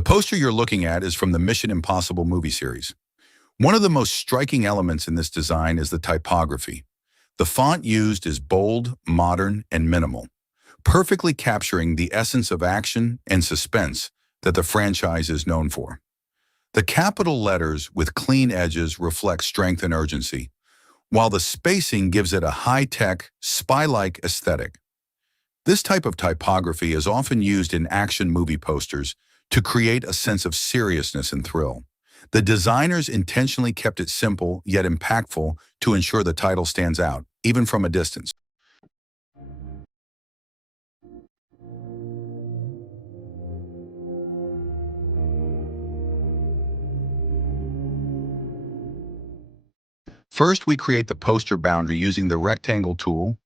The poster you're looking at is from the Mission Impossible movie series. One of the most striking elements in this design is the typography. The font used is bold, modern, and minimal, perfectly capturing the essence of action and suspense that the franchise is known for. The capital letters with clean edges reflect strength and urgency, while the spacing gives it a high-tech, spy-like aesthetic. This type of typography is often used in action movie posters to create a sense of seriousness and thrill. The designers intentionally kept it simple yet impactful to ensure the title stands out, even from a distance. First, we create the poster boundary using the rectangle tool,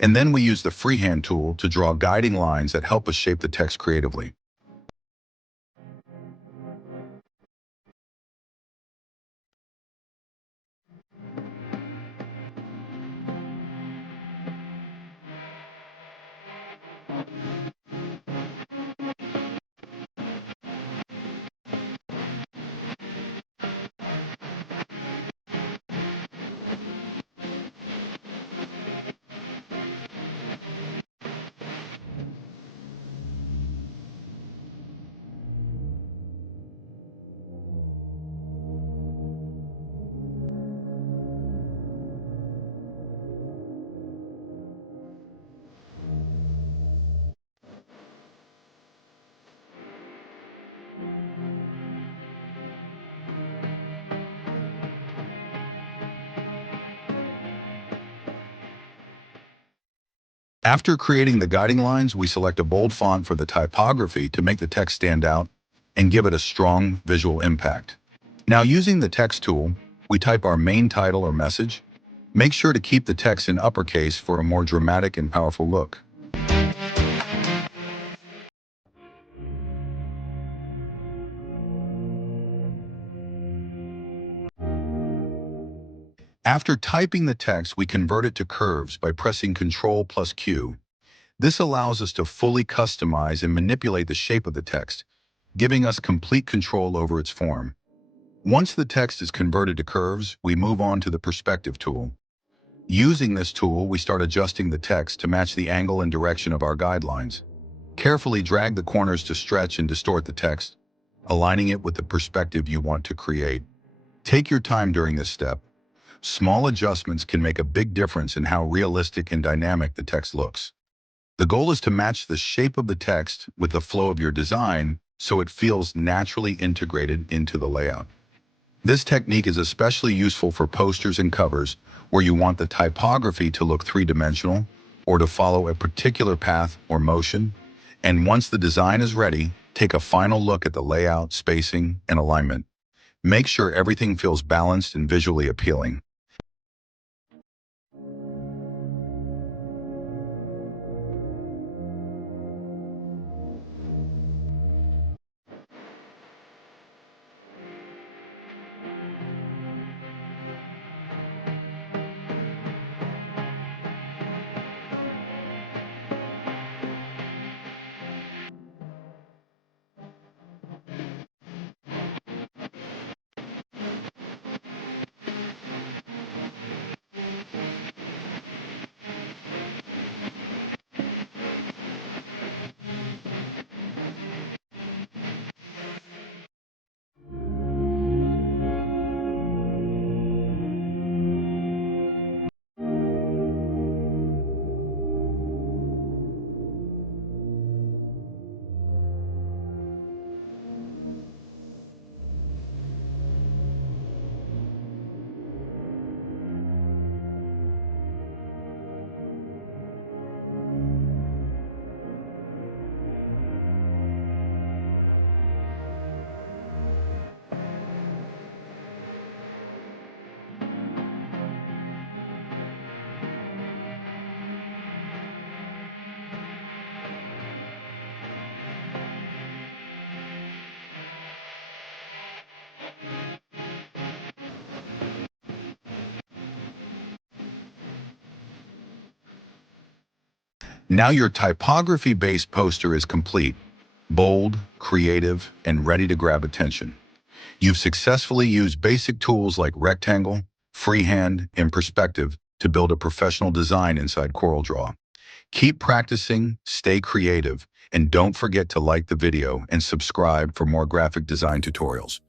and then we use the freehand tool to draw guiding lines that help us shape the text creatively. After creating the guiding lines, we select a bold font for the typography to make the text stand out and give it a strong visual impact. Now, using the text tool, we type our main title or message. Make sure to keep the text in uppercase for a more dramatic and powerful look. After typing the text, we convert it to curves by pressing Ctrl plus Q. This allows us to fully customize and manipulate the shape of the text, giving us complete control over its form. Once the text is converted to curves, we move on to the perspective tool. Using this tool, we start adjusting the text to match the angle and direction of our guidelines. Carefully drag the corners to stretch and distort the text, aligning it with the perspective you want to create. Take your time during this step. Small adjustments can make a big difference in how realistic and dynamic the text looks. The goal is to match the shape of the text with the flow of your design so it feels naturally integrated into the layout. This technique is especially useful for posters and covers where you want the typography to look three-dimensional or to follow a particular path or motion. And once the design is ready, take a final look at the layout, spacing, and alignment. Make sure everything feels balanced and visually appealing. Now your typography-based poster is complete, bold, creative, and ready to grab attention. You've successfully used basic tools like rectangle, freehand, and perspective to build a professional design inside CorelDraw. Keep practicing, stay creative, and don't forget to like the video and subscribe for more graphic design tutorials.